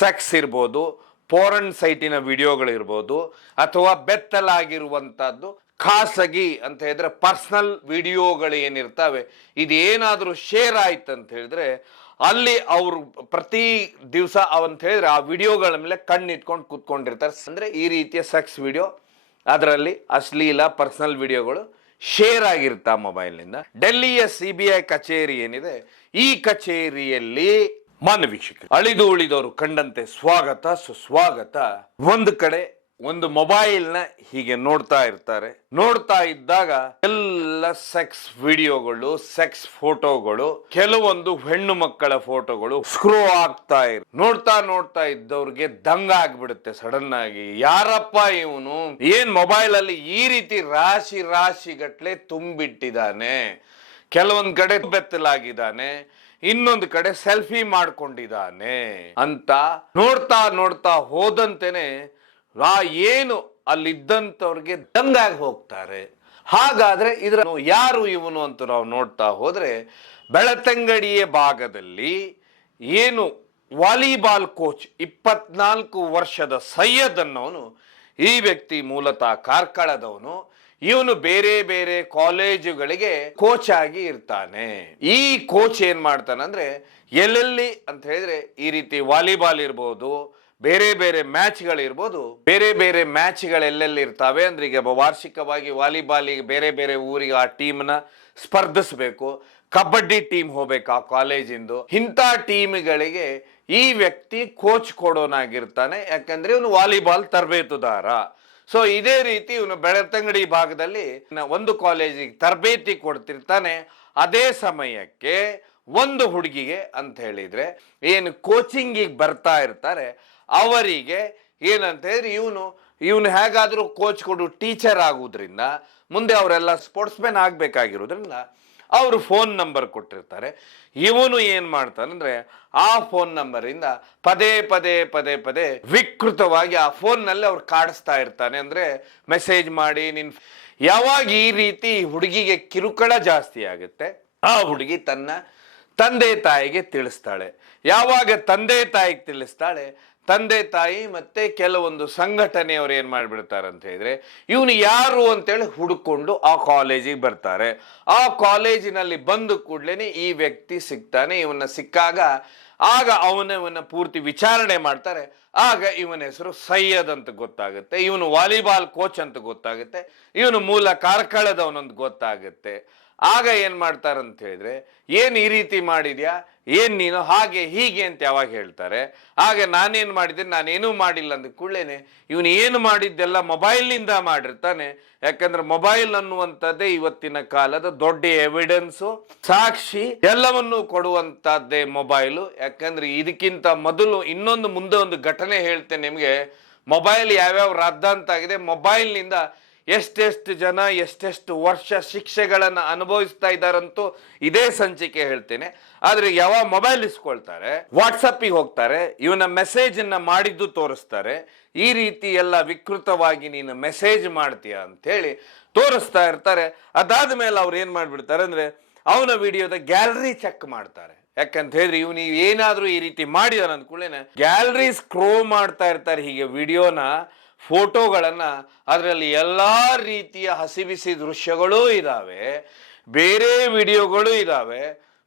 Sex ಇರ್ಬೋದು, porn ಸೈಟಿನ ವಿಡಿಯೋಗಳಿರ್ಬೋದು, ಅಥವಾ ಬೆತ್ತಲಾಗಿರುವಂತಹದ್ದು ಖಾಸಗಿ ಅಂತ ಹೇಳಿದ್ರೆ ಪರ್ಸನಲ್ ವಿಡಿಯೋಗಳು ಏನಿರ್ತವೆ, ಇದೇನಾದರೂ ಶೇರ್ ಆಯ್ತು ಅಂತ ಹೇಳಿದ್ರೆ ಅಲ್ಲಿ ಅವರು ಪ್ರತಿ ದಿವಸ ಅವಂತ ಹೇಳಿದ್ರೆ ಆ ವಿಡಿಯೋಗಳ ಮೇಲೆ ಕಣ್ಣಿಟ್ಕೊಂಡು ಕೂತ್ಕೊಂಡಿರ್ತಾರೆ. ಅಂದ್ರೆ ಈ ರೀತಿಯ ಸೆಕ್ಸ್ ವಿಡಿಯೋ, ಅದರಲ್ಲಿ ಅಶ್ಲೀಲ ಪರ್ಸನಲ್ ವಿಡಿಯೋಗಳು ಶೇರ್ ಆಗಿರ್ತಾ ಮೊಬೈಲ್ನಿಂದ. ಡೆಲ್ಲಿಯ CBI ಕಚೇರಿ ಏನಿದೆ, ಈ ಕಚೇರಿಯಲ್ಲಿ ಮಾನ್ಯ ವೀಕ್ಷಕರು, ಅಳಿದು ಉಳಿದವರು ಕಂಡಂತೆ ಸ್ವಾಗತ ಸುಸ್ವಾಗತ. ಒಂದು ಕಡೆ ಒಂದು ಮೊಬೈಲ್ನ ಹೀಗೆ ನೋಡ್ತಾ ಇರ್ತಾರೆ. ನೋಡ್ತಾ ಇದ್ದಾಗ ಎಲ್ಲ ಸೆಕ್ಸ್ ವಿಡಿಯೋಗಳು, ಸೆಕ್ಸ್ ಫೋಟೋಗಳು, ಕೆಲವೊಂದು ಹೆಣ್ಣು ಮಕ್ಕಳ ಫೋಟೋಗಳು ಸ್ಕ್ರೋ ಆಗ್ತಾ ಇರ್. ನೋಡ್ತಾ ಇದ್ದವ್ರಿಗೆ ದಂಗ ಆಗ್ಬಿಡುತ್ತೆ ಸಡನ್ ಆಗಿ. ಯಾರಪ್ಪ ಇವನು, ಏನ್ ಮೊಬೈಲ್ ಅಲ್ಲಿ ಈ ರೀತಿ ರಾಶಿ ಗಟ್ಲೆ ತುಂಬಿಟ್ಟಿದ್ದಾನೆ, ಕೆಲವೊಂದ್ ಕಡೆ ಬೆತ್ತಲಾಗಿದ್ದಾನೆ, ಇನ್ನೊಂದು ಕಡೆ ಸೆಲ್ಫಿ ಮಾಡ್ಕೊಂಡಿದ್ದಾನೆ ಅಂತ ನೋಡ್ತಾ ಹೋದಂತೆನೆ ಏನು ಅಲ್ಲಿದ್ದಂಥವ್ರಿಗೆ ದಂಗಾಗಿ ಹೋಗ್ತಾರೆ. ಹಾಗಾದ್ರೆ ಇದರ ಯಾರು ಇವನು ಅಂತ ನಾವು ನೋಡ್ತಾ ಹೋದ್ರೆ, ಬೆಳತಂಗಡಿಯ ಭಾಗದಲ್ಲಿ ಏನು ವಾಲಿಬಾಲ್ ಕೋಚ್ 24 ವರ್ಷದ ಸೈಯದ್ ಅನ್ನೋನು, ಈ ವ್ಯಕ್ತಿ ಮೂಲತಃ ಕಾರ್ಕಳದವನು. ಇವನು ಬೇರೆ ಬೇರೆ ಕಾಲೇಜುಗಳಿಗೆ ಕೋಚ್ ಆಗಿ ಇರ್ತಾನೆ. ಈ ಕೋಚ್ ಏನ್ ಮಾಡ್ತಾನೆ ಅಂದ್ರೆ, ಎಲ್ಲೆಲ್ಲಿ ಅಂತ ಹೇಳಿದ್ರೆ ಈ ರೀತಿ ವಾಲಿಬಾಲ್ ಇರ್ಬೋದು, ಬೇರೆ ಬೇರೆ ಮ್ಯಾಚ್ಗಳಿರ್ಬೋದು, ಬೇರೆ ಮ್ಯಾಚ್ಗಳು ಎಲ್ಲೆಲ್ಲಿ ಇರ್ತಾವೆ ಅಂದ್ರೆ, ಈಗ ವಾರ್ಷಿಕವಾಗಿ ವಾಲಿಬಾಲಿಗೆ ಬೇರೆ ಬೇರೆ ಊರಿಗೆ ಆ ಟೀಮ್ನ ಸ್ಪರ್ಧಿಸಬೇಕು, ಕಬಡ್ಡಿ ಟೀಮ್ ಹೋಗ್ಬೇಕು ಆ ಕಾಲೇಜಿಂದು, ಇಂಥ ಟೀಮ್ಗಳಿಗೆ ಈ ವ್ಯಕ್ತಿ ಕೋಚ್ ಕೊಡೋನಾಗಿರ್ತಾನೆ. ಯಾಕಂದ್ರೆ ಇವನು ವಾಲಿಬಾಲ್ ತರಬೇತುದಾರ. ಸೊ ಇದೇ ರೀತಿ ಇವನು ಬೆಳತಂಗಡಿ ಭಾಗದಲ್ಲಿ ಒಂದು ಕಾಲೇಜಿಗೆ ತರಬೇತಿ ಕೊಡ್ತಿರ್ತಾನೆ. ಅದೇ ಸಮಯಕ್ಕೆ ಒಂದು ಹುಡುಗಿಗೆ ಅಂತ ಹೇಳಿದ್ರೆ ಏನು ಕೋಚಿಂಗಿಗೆ ಬರ್ತಾ ಇರ್ತಾರೆ, ಅವರಿಗೆ ಏನಂತ ಹೇಳಿದ್ರೆ ಇವನು ಹೇಗಾದ್ರೂ ಕೋಚ್ ಕೊಡು ಟೀಚರ್ ಆಗುವುದ್ರಿಂದ, ಮುಂದೆ ಅವರೆಲ್ಲ ಸ್ಪೋರ್ಟ್ಸ್ ಮ್ಯಾನ್ ಆಗ್ಬೇಕಾಗಿರೋದ್ರಿಂದ ಅವರು ಫೋನ್ ನಂಬರ್ ಕೊಟ್ಟಿರ್ತಾರೆ. ಇವನು ಏನ್ ಮಾಡ್ತಾನಂದ್ರೆ, ಆ ಫೋನ್ ನಂಬರ್ ಇಂದ ಪದೇ ವಿಕೃತವಾಗಿ ಆ ಫೋನ್ ನಲ್ಲಿ ಅವ್ರು ಕಾಡಿಸ್ತಾ ಇರ್ತಾನೆ. ಅಂದ್ರೆ ಮೆಸೇಜ್ ಮಾಡಿ ಯಾವಾಗ ಈ ರೀತಿ ಹುಡುಗಿಗೆ ಕಿರುಕುಳ ಜಾಸ್ತಿ ಆಗುತ್ತೆ, ಆ ಹುಡುಗಿ ತನ್ನ ತಂದೆ ತಾಯಿಗೆ ತಿಳಿಸ್ತಾಳೆ. ಯಾವಾಗ ತಂದೆ ತಾಯಿಗೆ ತಿಳಿಸ್ತಾಳೆ, ತಂದೆ ತಾಯಿ ಮತ್ತೆ ಕೆಲವೊಂದು ಸಂಘಟನೆಯವರು ಏನ್ ಮಾಡ್ಬಿಡ್ತಾರೆ ಅಂತ ಹೇಳಿದ್ರೆ, ಇವನು ಯಾರು ಅಂತೇಳಿ ಹುಡುಕೊಂಡು ಆ ಕಾಲೇಜಿಗೆ ಬರ್ತಾರೆ. ಆ ಕಾಲೇಜಿನಲ್ಲಿ ಬಂದು ಕೂಡ್ಲೇನೆ ಈ ವ್ಯಕ್ತಿ ಸಿಗ್ತಾನೆ. ಇವನ್ನ ಸಿಕ್ಕಾಗ ಆಗ ಇವನ್ನ ಪೂರ್ತಿ ವಿಚಾರಣೆ ಮಾಡ್ತಾರೆ. ಆಗ ಇವನ ಹೆಸರು ಸೈಯದ್ ಅಂತ ಗೊತ್ತಾಗುತ್ತೆ, ಇವನು ವಾಲಿಬಾಲ್ ಕೋಚ್ ಅಂತ ಗೊತ್ತಾಗುತ್ತೆ, ಇವನು ಮೂಲ ಕಾರ್ಕಳದವನೊಂದು ಗೊತ್ತಾಗುತ್ತೆ. ಆಗ ಏನ್ ಮಾಡ್ತಾರಂತ ಹೇಳಿದ್ರೆ, ಏನ್ ಈ ರೀತಿ ಮಾಡಿದ್ಯಾ, ಏನ್ ನೀನು ಹಾಗೆ ಹೀಗೆ ಅಂತ ಯಾವಾಗ ಹೇಳ್ತಾರೆ, ಆಗ ನಾನೇನ್ ಮಾಡಿದ್ದೆ, ನಾನೇನು ಮಾಡಿಲ್ಲ ಅಂದ ಕೂಡಲೇನೆ ಇವನು ಏನು ಮಾಡಿದ್ದೆಲ್ಲ ಮೊಬೈಲ್ನಿಂದ ಮಾಡಿರ್ತಾನೆ. ಯಾಕಂದ್ರೆ ಮೊಬೈಲ್ ಅನ್ನುವಂಥದ್ದೇ ಇವತ್ತಿನ ಕಾಲದ ದೊಡ್ಡ ಎವಿಡೆನ್ಸು, ಸಾಕ್ಷಿ ಎಲ್ಲವನ್ನೂ ಕೊಡುವಂತಹದ್ದೇ ಮೊಬೈಲು. ಯಾಕಂದ್ರೆ ಇದಕ್ಕಿಂತ ಮೊದಲು ಮುಂದೆ ಒಂದು ಘಟನೆ ಹೇಳ್ತೇನೆ ನಿಮ್ಗೆ. ಮೊಬೈಲ್ ಯಾವ್ಯಾವ ರದ್ದಾಂತ ಆಗಿದೆ, ಮೊಬೈಲ್ನಿಂದ ಎಷ್ಟೆಷ್ಟು ಜನ ಎಷ್ಟೆಷ್ಟು ವರ್ಷ ಶಿಕ್ಷೆಗಳನ್ನು ಅನುಭವಿಸ್ತಾ ಇದ್ದಾರಂತೂ ಇದೇ ಸಂಚಿಕೆ ಹೇಳ್ತೇನೆ. ಆದ್ರೆ ಯಾವ ಮೊಬೈಲ್ ಇಸ್ಕೊಳ್ತಾರೆ, ವಾಟ್ಸಪ್ಪಿಗೆ ಹೋಗ್ತಾರೆ, ಇವನ ಮೆಸೇಜ್ ಅನ್ನ ಮಾಡಿದ್ದು ತೋರಿಸ್ತಾರೆ. ಈ ರೀತಿ ಎಲ್ಲ ವಿಕೃತವಾಗಿ ನೀನು ಮೆಸೇಜ್ ಮಾಡ್ತೀಯ ಅಂತ ಹೇಳಿ ತೋರಿಸ್ತಾ ಇರ್ತಾರೆ. ಅದಾದ ಮೇಲೆ ಅವ್ರು ಏನ್ ಮಾಡ್ಬಿಡ್ತಾರೆ ಅಂದ್ರೆ, ಅವನ ವಿಡಿಯೋದ ಗ್ಯಾಲರಿ ಚೆಕ್ ಮಾಡ್ತಾರೆ. ಯಾಕಂತ ಹೇಳಿದ್ರೆ ಇವನು ಏನಾದ್ರೂ ಈ ರೀತಿ ಮಾಡಿದಾನ ಅಂದ್ಕೂಡಲೇನೆ ಗ್ಯಾಲರಿ ಸ್ಕ್ರೋ ಮಾಡ್ತಾ ಇರ್ತಾರೆ ಹೀಗೆ ವಿಡಿಯೋನ, ಫೋಟೋಗಳನ್ನ. ಅದರಲ್ಲಿ ಎಲ್ಲಾ ರೀತಿಯ ಹಸಿಬಿಸಿ ದೃಶ್ಯಗಳೂ ಇದಾವೆ, ಬೇರೆ ವಿಡಿಯೋಗಳು ಇದಾವೆ,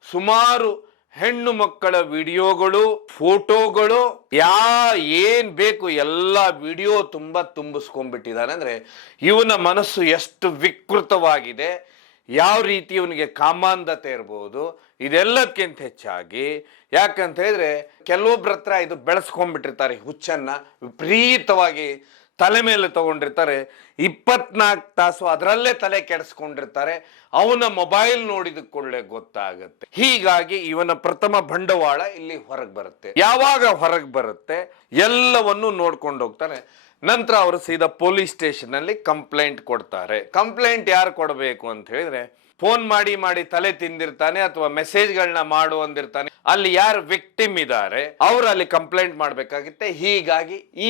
ಸುಮಾರು ಹೆಣ್ಣು ಮಕ್ಕಳ ವಿಡಿಯೋಗಳು, ಫೋಟೋಗಳು, ಏನ್ ಬೇಕು ಎಲ್ಲ ವಿಡಿಯೋ ತುಂಬಿಸ್ಕೊಂಡ್ಬಿಟ್ಟಿದ್ದಾನೆ. ಅಂದ್ರೆ ಇವನ ಮನಸ್ಸು ಎಷ್ಟು ವಿಕೃತವಾಗಿದೆ, ಯಾವ ರೀತಿ ಇವನಿಗೆ ಕಾಮಾಂಧತೆ ಇರ್ಬೋದು, ಇದೆಲ್ಲಕ್ಕಿಂತ ಹೆಚ್ಚಾಗಿ ಯಾಕಂತ ಹೇಳಿದ್ರೆ ಕೆಲವೊಬ್ಬರ ಹತ್ರ ಇದು ಬೆಳೆಸ್ಕೊಂಡ್ಬಿಟ್ಟಿರ್ತಾರೆ ಹುಚ್ಚನ್ನ, ವಿಪರೀತವಾಗಿ ತಲೆ ಮೇಲೆ ತಗೊಂಡಿರ್ತಾರೆ. 24 ತಾಸು ಅದರಲ್ಲೇ ತಲೆ ಕೆಡಿಸ್ಕೊಂಡಿರ್ತಾರೆ. ಅವನ ಮೊಬೈಲ್ ನೋಡಿದ ಕೂಡಲೇ ಗೊತ್ತಾಗುತ್ತೆ. ಹೀಗಾಗಿ ಇವನ ಪ್ರಥಮ ಬಂಡವಾಳ ಇಲ್ಲಿ ಹೊರಗೆ ಬರುತ್ತೆ. ಯಾವಾಗ ಹೊರಗೆ ಬರುತ್ತೆ ಎಲ್ಲವನ್ನು ನೋಡ್ಕೊಂಡು ಹೋಗ್ತಾನೆ. ನಂತರ ಅವರು ಸೀದಾ ಪೊಲೀಸ್ ಸ್ಟೇಷನ್ ಅಲ್ಲಿ ಕಂಪ್ಲೇಂಟ್ ಕೊಡ್ತಾರೆ. ಕಂಪ್ಲೇಂಟ್ ಯಾರು ಕೊಡಬೇಕು ಅಂತ ಹೇಳಿದ್ರೆ, ಫೋನ್ ಮಾಡಿ ತಲೆ ತಿಂದಿರ್ತಾನೆ ಅಥವಾ ಮೆಸೇಜ್ಗಳನ್ನ ಮಾಡು ಅಂದಿರ್ತಾನೆ, ಅಲ್ಲಿ ಯಾರು ವಿಕ್ಟಿಮ್ ಇದ್ದಾರೆ ಅವರು ಅಲ್ಲಿ ಕಂಪ್ಲೇಂಟ್ ಮಾಡ್ಬೇಕಾಗುತ್ತೆ. ಹೀಗಾಗಿ ಈ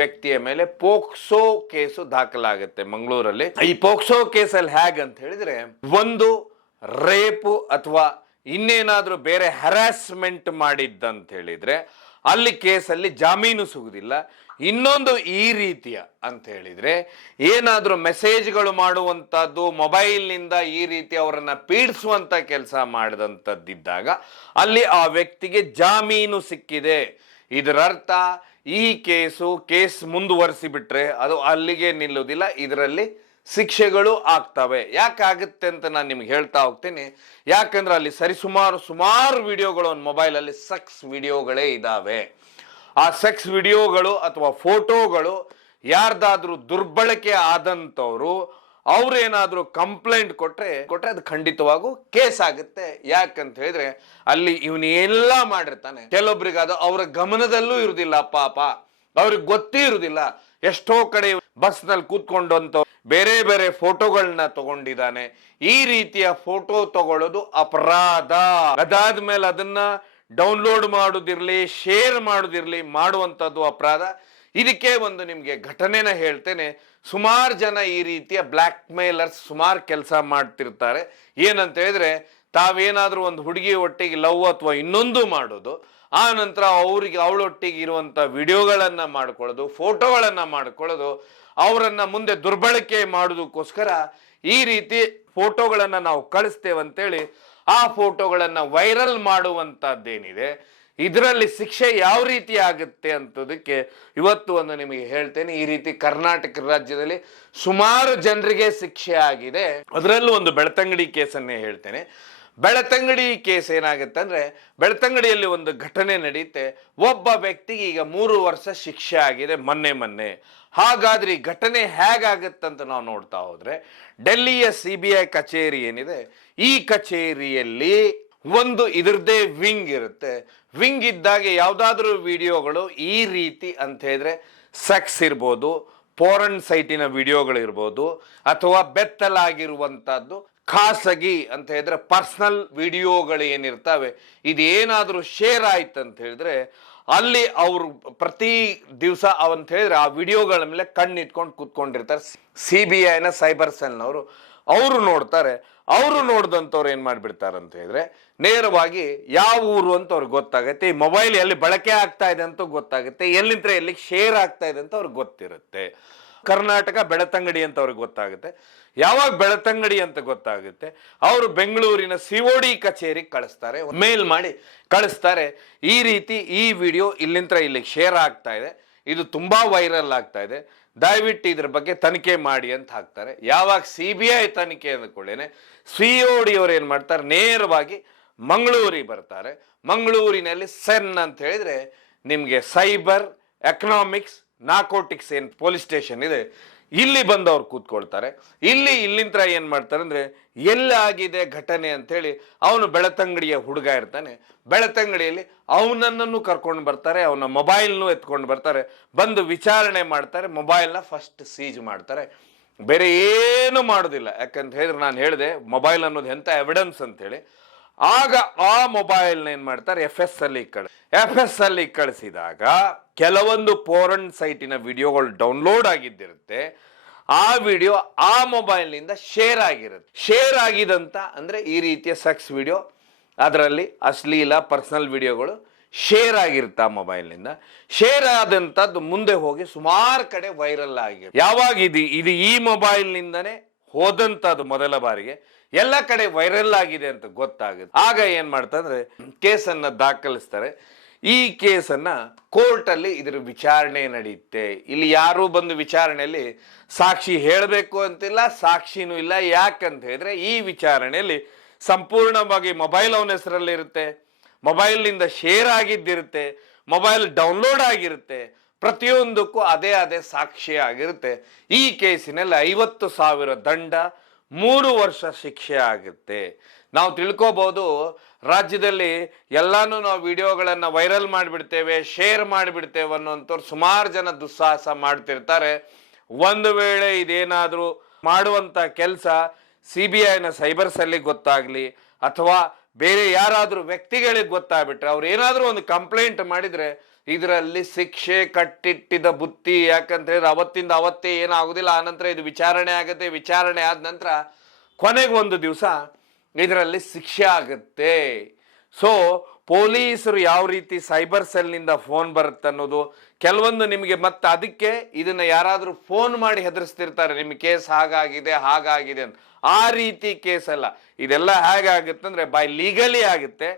ವ್ಯಕ್ತಿಯ ಮೇಲೆ ಪೋಕ್ಸೋ ಕೇಸು ದಾಖಲಾಗುತ್ತೆ ಮಂಗಳೂರಲ್ಲಿ. ಈ ಪೋಕ್ಸೋ ಕೇಸಲ್ಲಿ ಹೇಗೆ ಅಂತ ಹೇಳಿದ್ರೆ, ಒಂದು ರೇಪು ಅಥವಾ ಇನ್ನೇನಾದ್ರೂ ಬೇರೆ ಹರಾಸ್ಮೆಂಟ್ ಮಾಡಿದ್ದಂತ ಹೇಳಿದ್ರೆ ಅಲ್ಲಿ ಕೇಸಲ್ಲಿ ಜಾಮೀನು ಸಿಗುವುದಿಲ್ಲ. ಇನ್ನೊಂದು ಈ ರೀತಿಯ ಅಂತ ಹೇಳಿದ್ರೆ ಏನಾದರೂ ಮೆಸೇಜ್ಗಳು ಮಾಡುವಂಥದ್ದು, ಮೊಬೈಲ್ನಿಂದ ಈ ರೀತಿ ಅವರನ್ನ ಪೀಡಿಸುವಂತ ಕೆಲಸ ಮಾಡಿದಂಥದ್ದಿದ್ದಾಗ ಅಲ್ಲಿ ಆ ವ್ಯಕ್ತಿಗೆ ಜಾಮೀನು ಸಿಕ್ಕಿದೆ. ಇದರರ್ಥ ಈ ಕೇಸ್ ಮುಂದುವರಿಸಿ ಬಿಟ್ರೆ ಅದು ಅಲ್ಲಿಗೆ ನಿಲ್ಲುವುದಿಲ್ಲ, ಇದರಲ್ಲಿ ಶಿಕ್ಷೆಗಳು ಆಗ್ತವೆ. ಯಾಕಾಗುತ್ತೆ ಅಂತ ನಾನು ನಿಮ್ಗೆ ಹೇಳ್ತಾ ಹೋಗ್ತೀನಿ. ಯಾಕಂದ್ರೆ ಅಲ್ಲಿ ಸುಮಾರು ವಿಡಿಯೋಗಳು ಒಂದು ಮೊಬೈಲಲ್ಲಿ ಸೆಕ್ಸ್ ವಿಡಿಯೋಗಳೇ ಇದ್ದಾವೆ. ಆ ಸೆಕ್ಸ್ ವಿಡಿಯೋಗಳು ಅಥವಾ ಫೋಟೋಗಳು ಯಾರ್ದಾದ್ರೂ ದುರ್ಬಳಕೆ ಆದಂಥವ್ರು ಅವ್ರೇನಾದ್ರೂ ಕಂಪ್ಲೇಂಟ್ ಕೊಟ್ರೆ ಅದು ಖಂಡಿತವಾಗೂ ಕೇಸ್ ಆಗುತ್ತೆ. ಯಾಕಂತ ಹೇಳಿದ್ರೆ ಅಲ್ಲಿ ಇವನೆಲ್ಲ ಮಾಡಿರ್ತಾನೆ, ಕೆಲವೊಬ್ರಿಗೆ ಅದು ಅವರ ಗಮನದಲ್ಲೂ ಇರುವುದಿಲ್ಲ, ಪಾಪ ಅವ್ರಿಗೆ ಗೊತ್ತೇ ಇರುವುದಿಲ್ಲ. ಎಷ್ಟೋ ಕಡೆ ಬಸ್ ನಲ್ಲಿ ಕೂತ್ಕೊಂಡಂತ ಬೇರೆ ಬೇರೆ ಫೋಟೋಗಳನ್ನ ತಗೊಂಡಿದ್ದಾನೆ. ಈ ರೀತಿಯ ಫೋಟೋ ತಗೊಳ್ಳೋದು ಅಪರಾಧ. ಅದಾದ್ಮೇಲೆ ಅದನ್ನ ಡೌನ್ಲೋಡ್ ಮಾಡೋದಿರ್ಲಿ, ಶೇರ್ ಮಾಡೋದಿರ್ಲಿ, ಮಾಡುವಂಥದ್ದು ಅಪರಾಧ. ಇದಕ್ಕೆ ಒಂದು ನಿಮ್ಗೆ ಘಟನೆನ ಹೇಳ್ತೇನೆ. ಸುಮಾರು ಜನ ಈ ರೀತಿಯ ಬ್ಲ್ಯಾಕ್ ಮೇಲರ್ಸ್ ಸುಮಾರು ಕೆಲಸ ಮಾಡ್ತಿರ್ತಾರೆ. ಏನಂತ ಹೇಳಿದ್ರೆ ತಾವೇನಾದ್ರೂ ಒಂದು ಹುಡುಗಿ ಒಟ್ಟಿಗೆ ಲವ್ ಅಥವಾ ಇನ್ನೊಂದು ಮಾಡೋದು, ಆ ನಂತರ ಅವಳೊಟ್ಟಿಗೆ ಇರುವಂತ ವಿಡಿಯೋಗಳನ್ನ ಮಾಡ್ಕೊಳ್ಳೋದು, ಫೋಟೋಗಳನ್ನ ಮಾಡ್ಕೊಳ್ಳೋದು, ಅವರನ್ನ ಮುಂದೆ ದುರ್ಬಳಕೆ ಮಾಡೋದಕ್ಕೋಸ್ಕರ ಈ ರೀತಿ ಫೋಟೋಗಳನ್ನ ನಾವು ಕಳಿಸ್ತೇವಂತೇಳಿ ಆ ಫೋಟೋಗಳನ್ನ ವೈರಲ್ ಮಾಡುವಂತದ್ದೇನಿದೆ, ಇದರಲ್ಲಿ ಶಿಕ್ಷೆ ಯಾವ ರೀತಿ ಆಗುತ್ತೆ ಅಂತದಕ್ಕೆ ಇವತ್ತು ಒಂದು ನಿಮಗೆ ಹೇಳ್ತೇನೆ. ಈ ರೀತಿ ಕರ್ನಾಟಕ ರಾಜ್ಯದಲ್ಲಿ ಸುಮಾರು ಜನರಿಗೆ ಶಿಕ್ಷೆ ಆಗಿದೆ. ಅದರಲ್ಲೂ ಒಂದು ಬೆಳ್ತಂಗಡಿ ಕೇಸನ್ನೇ ಹೇಳ್ತೇನೆ. ಬೆಳ್ತಂಗಡಿ ಕೇಸ್ ಏನಾಗುತ್ತೆ ಅಂದ್ರೆ, ಬೆಳ್ತಂಗಡಿಯಲ್ಲಿ ಒಂದು ಘಟನೆ ನಡೆಯುತ್ತೆ. ಒಬ್ಬ ವ್ಯಕ್ತಿಗೆ ಈಗ 3 ವರ್ಷ ಶಿಕ್ಷೆ ಆಗಿದೆ ಮೊನ್ನೆ. ಹಾಗಾದ್ರೆ ಈ ಘಟನೆ ಹೇಗಾಗತ್ತಂತ ನಾವು ನೋಡ್ತಾ ಹೋದ್ರೆ, ಡೆಲ್ಲಿಯ CBI ಕಚೇರಿ ಏನಿದೆ, ಈ ಕಚೇರಿಯಲ್ಲಿ ಒಂದು ಇದರದೇ ವಿಂಗ್ ಇರುತ್ತೆ. ವಿಂಗ್ ಇದ್ದಾಗ ಯಾವ್ದಾದ್ರೂ ವಿಡಿಯೋಗಳು ಈ ರೀತಿ ಅಂತ ಹೇಳಿದ್ರೆ ಸೆಕ್ಸ್ ಇರ್ಬೋದು, ಪೋರ್ನ್ ಸೈಟಿನ ವಿಡಿಯೋಗಳಿರ್ಬೋದು, ಅಥವಾ ಬೆತ್ತಲಾಗಿರುವಂತಹದ್ದು ಖಾಸಗಿ ಅಂತ ಹೇಳಿದ್ರೆ ಪರ್ಸನಲ್ ವಿಡಿಯೋಗಳು ಏನಿರ್ತವೆ, ಇದೇನಾದ್ರೂ ಶೇರ್ ಆಯ್ತಂತ ಹೇಳಿದ್ರೆ ಅಲ್ಲಿ ಅವರು ಪ್ರತಿ ದಿವಸ ಅವಂತ ಹೇಳಿದ್ರೆ ಆ ವಿಡಿಯೋಗಳ ಮೇಲೆ ಕಣ್ಣಿಟ್ಕೊಂಡು ಕೂತ್ಕೊಂಡಿರ್ತಾರೆ. CBIನ ಸೈಬರ್ ಸೆಲ್ನವರು ಅವರು ನೋಡ್ತಾರೆ. ಅವರು ನೋಡ್ದಂಥವ್ರು ಏನ್ ಮಾಡ್ಬಿಡ್ತಾರೆ ಅಂತ ಹೇಳಿದ್ರೆ ನೇರವಾಗಿ ಯಾವ ಊರು ಅಂತ ಅವ್ರಿಗೆ ಗೊತ್ತಾಗುತ್ತೆ, ಈ ಮೊಬೈಲ್ ಎಲ್ಲಿ ಬಳಕೆ ಆಗ್ತಾ ಇದೆ ಅಂತ ಗೊತ್ತಾಗುತ್ತೆ, ಎಲ್ಲಿಂದ ಎಲ್ಲಿಗೆ ಶೇರ್ ಆಗ್ತಾ ಇದೆ ಅಂತ ಅವ್ರಿಗೆ ಗೊತ್ತಿರುತ್ತೆ. ಕರ್ನಾಟಕ ಬೆಳ್ತಂಗಡಿ ಅಂತ ಅವ್ರಿಗೆ ಗೊತ್ತಾಗುತ್ತೆ. ಯಾವಾಗ ಬೆಳ್ತಂಗಡಿ ಅಂತ ಗೊತ್ತಾಗುತ್ತೆ, ಅವರು ಬೆಂಗಳೂರಿನ COD ಕಚೇರಿಗೆ ಕಳಿಸ್ತಾರೆ, ಮೇಲ್ ಮಾಡಿ ಕಳಿಸ್ತಾರೆ. ಈ ರೀತಿ ಈ ವಿಡಿಯೋ ಇಲ್ಲಿಂದ ಇಲ್ಲಿಗೆ ಶೇರ್ ಆಗ್ತಾ ಇದೆ, ಇದು ತುಂಬಾ ವೈರಲ್ ಆಗ್ತಾ ಇದೆ, ದಯವಿಟ್ಟು ಇದ್ರ ಬಗ್ಗೆ ತನಿಖೆ ಮಾಡಿ ಅಂತ ಹಾಕ್ತಾರೆ. ಯಾವಾಗ CBI ತನಿಖೆ ಅಂದ್ಕೊಳ್ಳೇನೆ COD ಅವ್ರು ಏನ್ ಮಾಡ್ತಾರೆ, ನೇರವಾಗಿ ಮಂಗಳೂರಿಗೆ ಬರ್ತಾರೆ. ಮಂಗಳೂರಿನಲ್ಲಿ ಸೆನ್ ಅಂತ ಹೇಳಿದ್ರೆ ನಿಮ್ಗೆ ಸೈಬರ್ ಎಕನಾಮಿಕ್ಸ್ ನಾರ್ಕೋಟಿಕ್ಸ್ ಏನ್ ಪೊಲೀಸ್ ಸ್ಟೇಷನ್ ಇದೆ, ಇಲ್ಲಿ ಬಂದು ಅವ್ರು ಕೂತ್ಕೊಳ್ತಾರೆ. ಇಲ್ಲಿಂದ ಏನ್ ಮಾಡ್ತಾರೆ ಅಂದ್ರೆ ಎಲ್ಲಾಗಿದೆ ಘಟನೆ ಅಂತ ಹೇಳಿ ಅವನು ಬೆಳ್ತಂಗಡಿಯ ಹುಡುಗ ಇರ್ತಾನೆ, ಬೆಳ್ತಂಗಡಿಯಲ್ಲಿ ಅವನನ್ನು ಕರ್ಕೊಂಡು ಬರ್ತಾರೆ, ಅವನ ಮೊಬೈಲ್ನು ಎತ್ಕೊಂಡು ಬರ್ತಾರೆ, ಬಂದು ವಿಚಾರಣೆ ಮಾಡ್ತಾರೆ, ಮೊಬೈಲ್ನ ಫಸ್ಟ್ ಸೀಜ್ ಮಾಡ್ತಾರೆ. ಬೇರೆ ಏನು ಮಾಡೋದಿಲ್ಲ. ಯಾಕಂತ ಹೇಳಿದ್ರೆ ನಾನು ಹೇಳಿದೆ ಮೊಬೈಲ್ ಅನ್ನೋದು ಎಂತ ಎವಿಡೆನ್ಸ್ ಅಂತ ಹೇಳಿ. ಆಗ ಆ ಮೊಬೈಲ್ನ ಏನ್ ಮಾಡ್ತಾರೆ, FS ಅಲ್ಲಿ ಕಳಿಸಿದಾಗ ಕೆಲವೊಂದು ಪೋರ್ನ್ ಸೈಟಿನ ವಿಡಿಯೋಗಳು ಡೌನ್ಲೋಡ್ ಆಗಿದ್ದಿರುತ್ತೆ. ಆ ವಿಡಿಯೋ ಆ ಮೊಬೈಲ್ನಿಂದ ಶೇರ್ ಆಗಿರುತ್ತೆ. ಶೇರ್ ಆಗಿದಂತ ಅಂದ್ರೆ ಈ ರೀತಿಯ ಸೆಕ್ಸ್ ವಿಡಿಯೋ, ಅದರಲ್ಲಿ ಅಶ್ಲೀಲ ಪರ್ಸನಲ್ ವಿಡಿಯೋಗಳು ಶೇರ್ ಆಗಿರುತ್ತೆ. ಆ ಮೊಬೈಲ್ನಿಂದ ಶೇರ್ ಆದಂತದ್ದು ಮುಂದೆ ಹೋಗಿ ಸುಮಾರು ಕಡೆ ವೈರಲ್ ಆಗಿರುತ್ತೆ. ಯಾವಾಗ ಇದು ಈ ಮೊಬೈಲ್ನಿಂದನೇ ಹೋದಂತದ್ದು ಮೊದಲ ಬಾರಿಗೆ ಎಲ್ಲ ಕಡೆ ವೈರಲ್ ಆಗಿದೆ ಅಂತ ಗೊತ್ತಾಗುತ್ತೆ. ಆಗ ಏನ್ ಮಾಡ್ತಾರೆ, ಕೇಸನ್ನ ದಾಖಲಿಸ್ತಾರೆ. ಈ ಕೇಸನ್ನ ಕೋರ್ಟಲ್ಲಿ ಇದರ ವಿಚಾರಣೆ ನಡೆಯುತ್ತೆ. ಇಲ್ಲಿ ಯಾರು ಬಂದು ವಿಚಾರಣೆಯಲ್ಲಿ ಸಾಕ್ಷಿ ಹೇಳಬೇಕು ಅಂತಿಲ್ಲ, ಸಾಕ್ಷಿನೂ ಇಲ್ಲ. ಯಾಕಂತ ಹೇಳಿದ್ರೆ ಈ ವಿಚಾರಣೆಯಲ್ಲಿ ಸಂಪೂರ್ಣವಾಗಿ ಮೊಬೈಲ್ ಅವನ ಹೆಸರಲ್ಲಿ ಇರುತ್ತೆ, ಮೊಬೈಲ್ನಿಂದ ಶೇರ್ ಆಗಿದ್ದಿರುತ್ತೆ, ಮೊಬೈಲ್ ಡೌನ್ಲೋಡ್ ಆಗಿರುತ್ತೆ, ಪ್ರತಿಯೊಂದಕ್ಕೂ ಅದೇ ಸಾಕ್ಷಿ ಆಗಿರುತ್ತೆ. ಈ ಕೇಸಿನಲ್ಲಿ 50,000 ದಂಡ, 3 ವರ್ಷ ಶಿಕ್ಷೆ ಆಗುತ್ತೆ. ನಾವು ತಿಳ್ಕೋಬಹುದು, ರಾಜ್ಯದಲ್ಲಿ ಎಲ್ಲಾನು ನಾವು ವಿಡಿಯೋಗಳನ್ನ ವೈರಲ್ ಮಾಡಿಬಿಡ್ತೇವೆ, ಶೇರ್ ಮಾಡಿಬಿಡ್ತೇವೆ ಅನ್ನೋಂಥವ್ರು ಸುಮಾರು ಜನ ದುಸ್ಸಾಹಸ ಮಾಡ್ತಿರ್ತಾರೆ. ಒಂದು ವೇಳೆ ಇದೇನಾದ್ರೂ ಮಾಡುವಂತ ಕೆಲಸ CBIನ ಸೈಬರ್ ಸೆಲ್ಗೆ ಗೊತ್ತಾಗ್ಲಿ ಅಥವಾ ಬೇರೆ ಯಾರಾದ್ರೂ ವ್ಯಕ್ತಿಗಳಿಗೆ ಗೊತ್ತಾಗ್ಬಿಟ್ರೆ, ಅವ್ರು ಏನಾದ್ರೂ ಒಂದು ಕಂಪ್ಲೇಂಟ್ ಮಾಡಿದ್ರೆ ಇದರಲ್ಲಿ ಶಿಕ್ಷೆ ಕಟ್ಟಿಟ್ಟಿದ ಬುತ್ತಿ. ಯಾಕಂತ ಹೇಳಿದ್ರೆ ಅವತ್ತಿಂದ ಅವತ್ತೇ ಏನಾಗುದಿಲ್ಲ, ಆನಂತರ ಇದು ವಿಚಾರಣೆ ಆಗುತ್ತೆ, ವಿಚಾರಣೆ ಆದ ನಂತರ ಕೊನೆಗೆ ಒಂದು ದಿವಸ ಇದರಲ್ಲಿ ಶಿಕ್ಷೆ ಆಗುತ್ತೆ. ಸೊ ಪೊಲೀಸರು ಯಾವ ರೀತಿ ಸೈಬರ್ ಸೆಲ್ನಿಂದ ಫೋನ್ ಬರುತ್ತೆ ಅನ್ನೋದು ಕೆಲವೊಂದು ನಿಮಗೆ, ಮತ್ತೆ ಅದಕ್ಕೆ ಇದನ್ನ ಯಾರಾದರೂ ಫೋನ್ ಮಾಡಿ ಹೆದರಿಸ್ತಿರ್ತಾರೆ, ನಿಮ್ಮ ಕೇಸ್ ಹಾಗಾಗಿದೆ ಹಾಗಾಗಿದೆ ಅಂತ. ಆ ರೀತಿ ಕೇಸ್ ಅಲ್ಲ, ಇದೆಲ್ಲ ಹೇಗಾಗುತ್ತೆ ಅಂದ್ರೆ ಬೈ ಲೀಗಲಿ ಆಗುತ್ತೆ.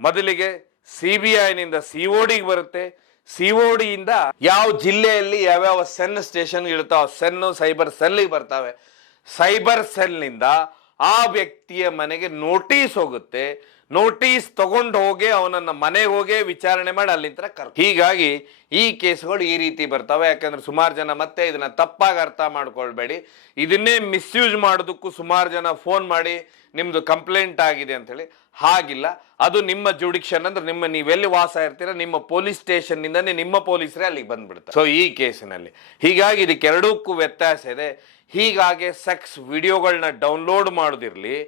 ಮೊದಲಿಗೆ CBIನಿಂದ COD ಬರುತ್ತೆ, COD ಇಂದ ಯಾವ ಜಿಲ್ಲೆಯಲ್ಲಿ ಯಾವ್ಯಾವ ಸೆನ್ ಸ್ಟೇಷನ್ ಇರ್ತಾವ, ಸೈಬರ್ ಸೆಲ್ಗೆ ಬರ್ತವೆ. ಸೈಬರ್ ಸೆಲ್ನಿಂದ ಆ ವ್ಯಕ್ತಿಯ ಮನೆಗೆ ನೋಟಿಸ್ ಹೋಗುತ್ತೆ. ನೋಟಿಸ್ ತಗೊಂಡು ಹೋಗಿ ಅವನನ್ನ ಮನೆಗೆ ಹೋಗಿ ವಿಚಾರಣೆ ಮಾಡಿ ಅಲ್ಲಿಂದ ಹೀಗಾಗಿ ಈ ಕೇಸ್ಗಳು ಈ ರೀತಿ ಬರ್ತವೆ. ಯಾಕಂದ್ರೆ ಸುಮಾರು ಜನ ಮತ್ತೆ ಇದನ್ನ ತಪ್ಪಾಗಿ ಅರ್ಥ ಮಾಡ್ಕೊಳ್ಬೇಡಿ, ಇದನ್ನೇ ಮಿಸ್ಯೂಸ್ ಮಾಡೋದಕ್ಕೂ ಸುಮಾರು ಜನ ಫೋನ್ ಮಾಡಿ ನಿಮ್ದು ಕಂಪ್ಲೇಂಟ್ ಆಗಿದೆ ಅಂತ ಹೇಳಿ. ಹಾಗಿಲ್ಲ, ಅದು ನಿಮ್ಮ ಜುಡಿಕ್ಷನ್ ಅಂದ್ರೆ ನೀವೆಲ್ಲಿ ವಾಸ ಇರ್ತೀರ ನಿಮ್ಮ ಪೊಲೀಸ್ ಸ್ಟೇಷನ್ ನಿಂದನೇ ನಿಮ್ಮ ಪೊಲೀಸರೇ ಅಲ್ಲಿಗೆ ಬಂದ್ಬಿಡ್ತಾರೆ. ಸೊ ಈ ಕೇಸಿನಲ್ಲಿ ಹೀಗಾಗಿ ಇದಕ್ಕೆರಡಕ್ಕೂ ವ್ಯತ್ಯಾಸ ಇದೆ. ಹೀಗಾಗಿ ಸೆಕ್ಸ್ ವಿಡಿಯೋಗಳನ್ನ ಡೌನ್ಲೋಡ್ ಮಾಡೋದಿರ್ಲಿ,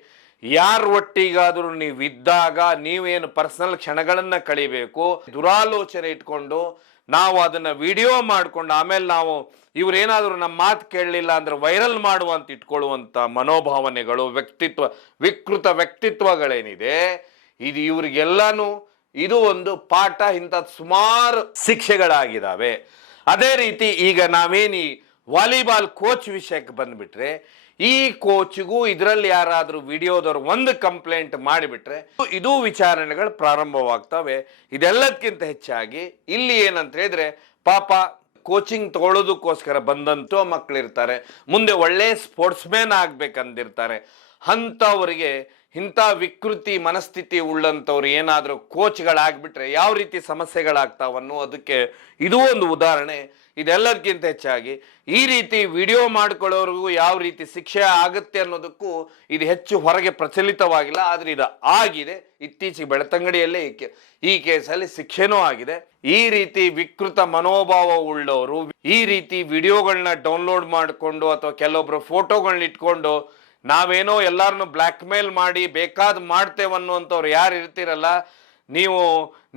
ಯಾರ ಒಟ್ಟಿಗಾದರೂ ನೀವಿದ್ದಾಗ ನೀವೇನು ಪರ್ಸನಲ್ ಕ್ಷಣಗಳನ್ನ ಕಳಿಬೇಕು, ದುರಾಲೋಚನೆ ಇಟ್ಕೊಂಡು ನಾವು ಅದನ್ನ ವಿಡಿಯೋ ಮಾಡ್ಕೊಂಡು ಆಮೇಲೆ ನಾವು ಇವ್ರೇನಾದರೂ ನಮ್ಮ ಮಾತು ಕೇಳಲಿಲ್ಲ ಅಂದ್ರೆ ವೈರಲ್ ಮಾಡುವಂತ ಇಟ್ಕೊಳ್ಳುವಂತ ಮನೋಭಾವನೆಗಳು, ವಿಕೃತ ವ್ಯಕ್ತಿತ್ವಗಳೇನಿದೆ, ಇದು ಇವ್ರಿಗೆಲ್ಲಾನು ಇದು ಒಂದು ಪಾಠ. ಇಂಥ ಸುಮಾರು ಶಿಕ್ಷೆಗಳಾಗಿದ್ದಾವೆ. ಅದೇ ರೀತಿ ಈಗ ನಾವೇನು ವಾಲಿಬಾಲ್ ಕೋಚ್ ವಿಷಯಕ್ಕೆ ಬಂದ್ಬಿಟ್ರೆ, ಈ ಕೋಚ್ಗೂ ಇದರಲ್ಲಿ ಯಾರಾದರೂ ವಿಡಿಯೋದವ್ರು ಒಂದು ಕಂಪ್ಲೇಂಟ್ ಮಾಡಿಬಿಟ್ರೆ ಇದು ವಿಚಾರಣೆಗಳು ಪ್ರಾರಂಭವಾಗ್ತವೆ. ಇದೆಲ್ಲದಕ್ಕಿಂತ ಹೆಚ್ಚಾಗಿ ಇಲ್ಲಿ ಏನಂತ ಹೇಳಿದ್ರೆ, ಪಾಪ ಕೋಚಿಂಗ್ ತಗೊಳ್ಳೋದಕ್ಕೋಸ್ಕರ ಬಂದಂತೋ ಮಕ್ಕಳಿರ್ತಾರೆ, ಮುಂದೆ ಒಳ್ಳೆ ಸ್ಪೋರ್ಟ್ಸ್ ಮ್ಯಾನ್ ಆಗ್ಬೇಕಂದಿರ್ತಾರೆ. ಅಂಥವರಿಗೆ ಇಂಥ ವಿಕೃತಿ ಮನಸ್ಥಿತಿ ಉಳ್ಳಂಥವ್ರು ಏನಾದರೂ ಕೋಚ್ಗಳಾಗ್ಬಿಟ್ರೆ ಯಾವ ರೀತಿ ಸಮಸ್ಯೆಗಳಾಗ್ತಾವನ್ನೋ ಅದಕ್ಕೆ ಇದು ಒಂದು ಉದಾಹರಣೆ. ಇದೆಲ್ಲದಕ್ಕಿಂತ ಹೆಚ್ಚಾಗಿ ಈ ರೀತಿ ವಿಡಿಯೋ ಮಾಡ್ಕೊಳ್ಳೋರಿಗೂ ಯಾವ ರೀತಿ ಶಿಕ್ಷೆ ಆಗುತ್ತೆ ಅನ್ನೋದಕ್ಕೂ ಇದು ಹೆಚ್ಚು ಹೊರಗೆ ಪ್ರಚಲಿತವಾಗಿಲ್ಲ. ಆದರೆ ಇದು ಆಗಿದೆ, ಇತ್ತೀಚೆಗೆ ಬೆಳ್ತಂಗಡಿಯಲ್ಲೇ ಈ ಕೇಸಲ್ಲಿ ಶಿಕ್ಷೆನೂ ಆಗಿದೆ. ಈ ರೀತಿ ವಿಕೃತ ಮನೋಭಾವ ಉಳ್ಳವರು ಈ ರೀತಿ ವಿಡಿಯೋಗಳನ್ನ ಡೌನ್ಲೋಡ್ ಮಾಡಿಕೊಂಡು ಅಥವಾ ಕೆಲವೊಬ್ರು ಫೋಟೋಗಳನ್ನ ಇಟ್ಕೊಂಡು ನಾವೇನೋ ಎಲ್ಲರನ್ನು ಬ್ಲ್ಯಾಕ್ ಮೇಲ್ ಮಾಡಿ ಬೇಕಾದ ಮಾಡ್ತೇವನ್ನುವಂಥವ್ರು ಯಾರು ಇರ್ತಿರಲ್ಲ,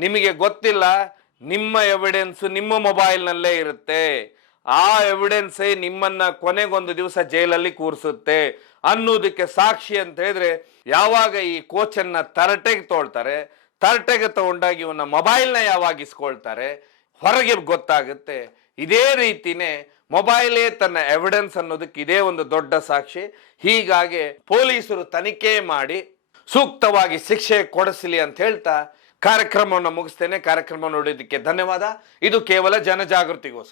ನಿಮಗೆ ಗೊತ್ತಿಲ್ಲ, ನಿಮ್ಮ ಎವಿಡೆನ್ಸ್ ನಿಮ್ಮ ಮೊಬೈಲ್ನಲ್ಲೇ ಇರುತ್ತೆ. ಆ ಎವಿಡೆನ್ಸೇ ನಿಮ್ಮನ್ನ ಕೊನೆಗೊಂದು ದಿವಸ ಜೈಲಲ್ಲಿ ಕೂರಿಸುತ್ತೆ ಅನ್ನೋದಕ್ಕೆ ಸಾಕ್ಷಿ ಅಂತ ಹೇಳಿದ್ರೆ, ಯಾವಾಗ ಈ ಕೋಚನ್ನ ತರಟೆಗೆ ತಗೊಳ್ತಾರೆ, ತರಟೆಗೆ ತಗೊಂಡಾಗ ಇವನ್ನ ಮೊಬೈಲ್ನ ಯಾವಾಗ ಇಸ್ಕೊಳ್ತಾರೆ ಹೊರಗೆ ಗೊತ್ತಾಗುತ್ತೆ. ಇದೇ ರೀತಿನೇ ಮೊಬೈಲೇ ತನ್ನ ಎವಿಡೆನ್ಸ್ ಅನ್ನೋದಕ್ಕೆ ಇದೇ ಒಂದು ದೊಡ್ಡ ಸಾಕ್ಷಿ. ಹೀಗಾಗಿ ಪೊಲೀಸರು ತನಿಖೆ ಮಾಡಿ ಸೂಕ್ತವಾಗಿ ಶಿಕ್ಷೆ ಕೊಡಿಸಲಿ ಅಂತ ಹೇಳ್ತಾ ಕಾರ್ಯಕ್ರಮವನ್ನು ಮುಗಿಸ್ತೇನೆ. ಕಾರ್ಯಕ್ರಮ ನೋಡೋದಕ್ಕೆ ಧನ್ಯವಾದ. ಇದು ಕೇವಲ ಜನಜಾಗೃತಿಗೋಸ್ಕರ.